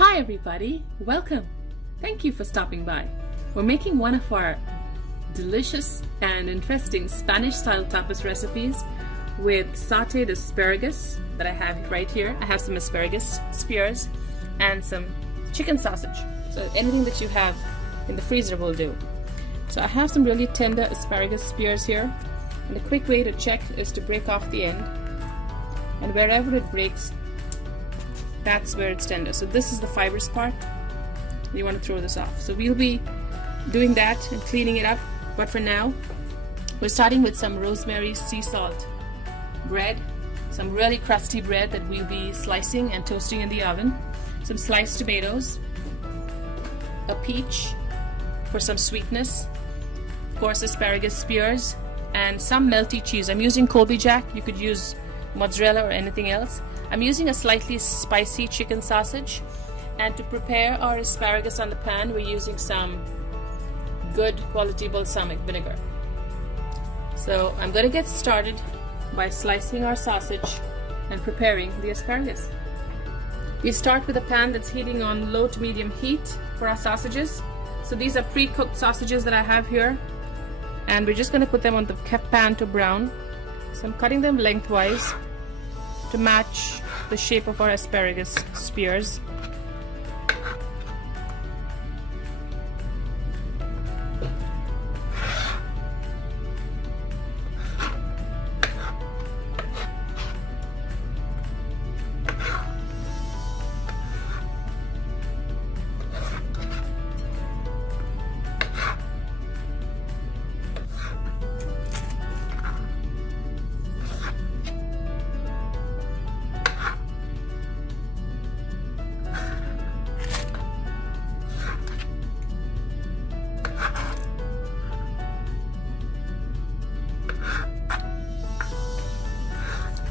Hi everybody, welcome. Thank you for stopping by. We're making one of our delicious and interesting Spanish style tapas recipes with sauteed asparagus that I have right here. I have some asparagus spears and some chicken sausage. So anything that you have in the freezer will do. So I have some really tender asparagus spears here, and the quick way to check is to break off the end, and wherever it breaks, that's where it's tender. So this is the fibrous part. You want to throw this off. So we'll be doing that and cleaning it up. But for now, we're starting with some rosemary sea salt bread, some really crusty bread that we'll be slicing and toasting in the oven, some sliced tomatoes, a peach for some sweetness, of course asparagus spears, and some melty cheese. I'm using Colby Jack. You could use mozzarella or anything else. I'm using a slightly spicy chicken sausage, and to prepare our asparagus on the pan, we're using some good quality balsamic vinegar. So I'm going to get started by slicing our sausage and preparing the asparagus. We start with a pan that's heating on low to medium heat for our sausages. So these are pre-cooked sausages that I have here, and we're just going to put them on the pan to brown. So I'm cutting them lengthwise to match the shape of our asparagus spears.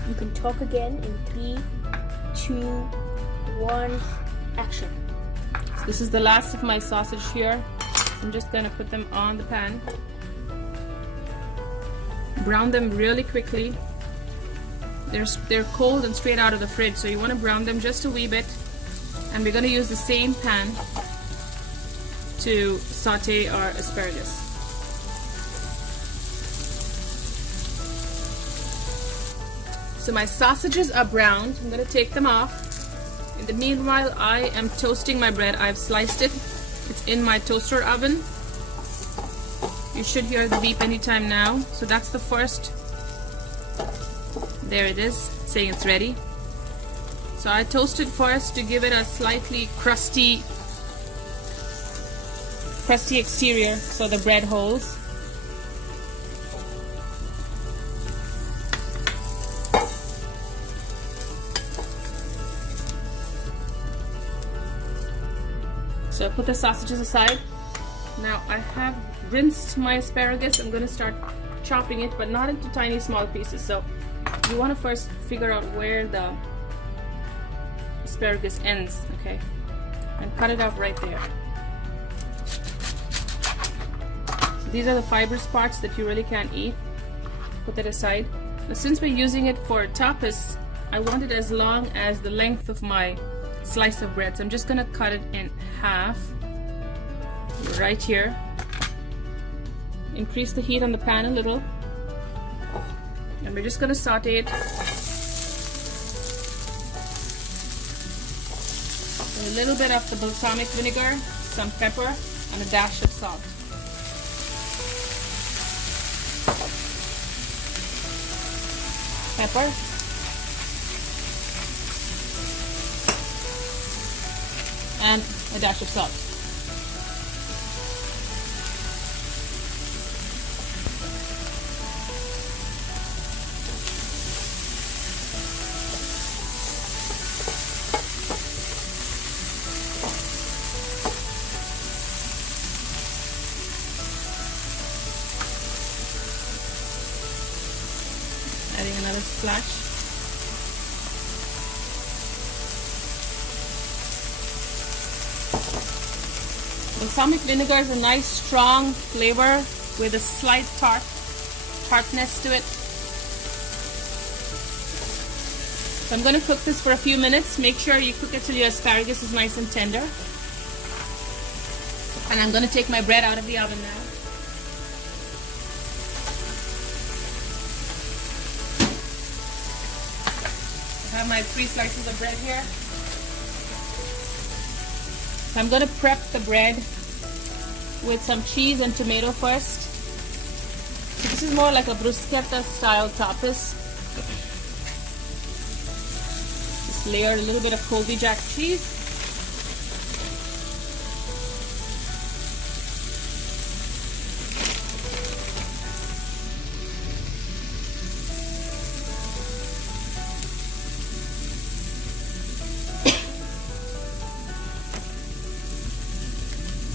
You can talk again in 3, 2, 1, action. So this is the last of my sausage here. So I'm just going to put them on the pan. Brown them really quickly. They're cold and straight out of the fridge, so you want to brown them just a wee bit. And we're going to use the same pan to saute our asparagus. So my sausages are browned. I'm going to take them off. In the meanwhile, I am toasting my bread. I've sliced it. It's in my toaster oven. You should hear the beep anytime now. So that's the first. There it is, saying it's ready. So I toasted first to give it a slightly crusty exterior so the bread holds. So I put the sausages aside. Now I have rinsed my asparagus. I'm going to start chopping it, but not into tiny small pieces. So you want to first figure out where the asparagus ends, okay? And cut it off right there. So these are the fibrous parts that you really can't eat. Put that aside. Now since we're using it for tapas, I want it as long as the length of my slice of bread. So I'm just going to cut it in half right here. Increase the heat on the pan a little, and we're just going to saute it with a little bit of the balsamic vinegar, some pepper, and a dash of salt. Pepper, and a dash of salt. Adding another splash. Balsamic vinegar is a nice strong flavor with a slight tartness to it. So I'm going to cook this for a few minutes. Make sure you cook it till your asparagus is nice and tender. And I'm going to take my bread out of the oven now. I have my 3 slices of bread here. So I'm going to prep the bread with some cheese and tomato first. So this is more like a bruschetta style tapas. Just layer a little bit of Colby Jack cheese.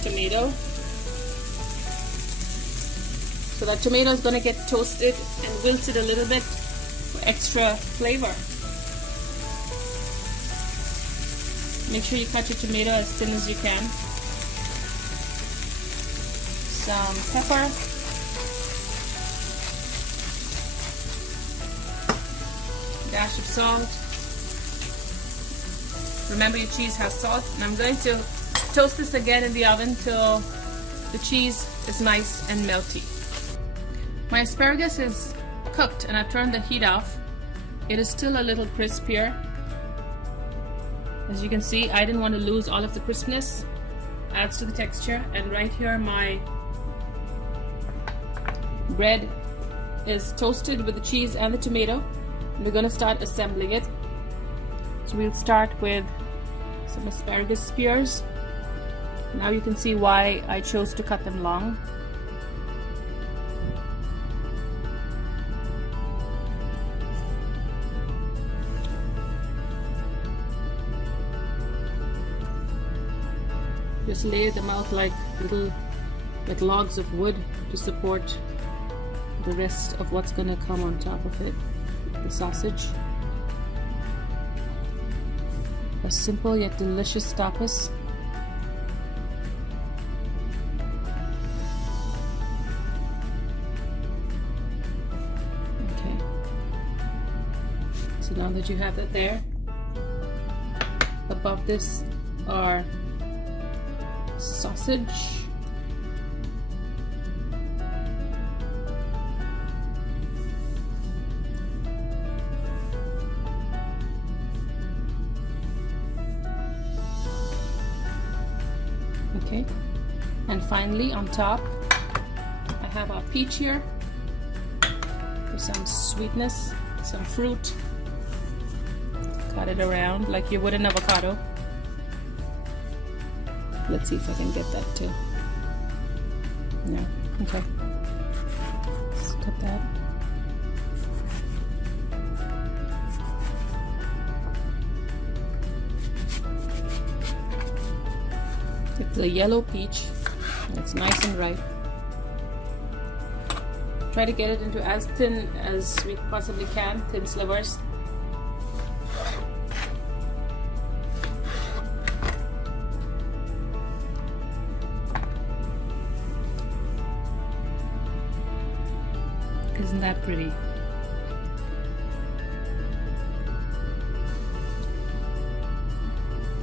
Tomato. So that tomato is going to get toasted and wilted a little bit for extra flavor. Make sure you cut your tomato as thin as you can. Some pepper. Dash of salt. Remember your cheese has salt, and I'm going to toast this again in the oven till the cheese is nice and melty. My asparagus is cooked and I've turned the heat off. It is still a little crispier. As you can see, I didn't want to lose all of the crispness. Adds to the texture. And right here my bread is toasted with the cheese and the tomato. And we're going to start assembling it. So we'll start with some asparagus spears. Now you can see why I chose to cut them long. Just lay them out like little logs of wood to support the rest of what's going to come on top of it, the sausage. A simple yet delicious tapas. Okay. So now that you have that there, above this are sausage, okay, and finally on top I have our peach here for some sweetness, some fruit. Cut it around like you would an avocado. Let's see if I can get that too. No. Okay. Let's cut that. It's a yellow peach. And it's nice and ripe. Try to get it into as thin as we possibly can, thin slivers. Isn't that pretty?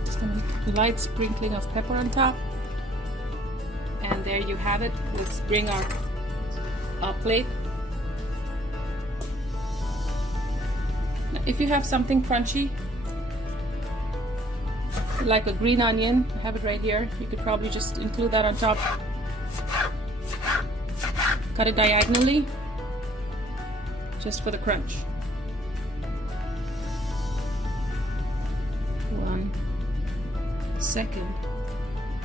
Just a light sprinkling of pepper on top. And there you have it. Let's bring our plate. Now, if you have something crunchy, like a green onion, I have it right here. You could probably just include that on top. Cut it diagonally, just for the crunch. 1 second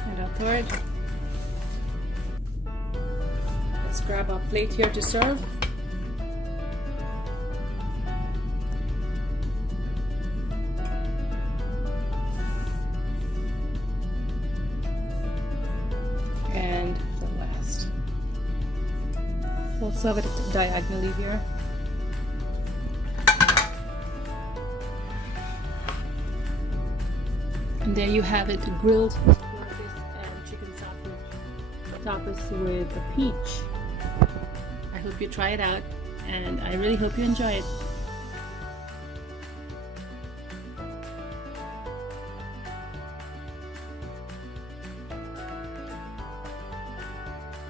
and a third. Let's grab our plate here to serve. And the last. We'll serve it diagonally here. And there you have it, grilled asparagus and chicken sausage tapas with a peach. I hope you try it out, and I really hope you enjoy it.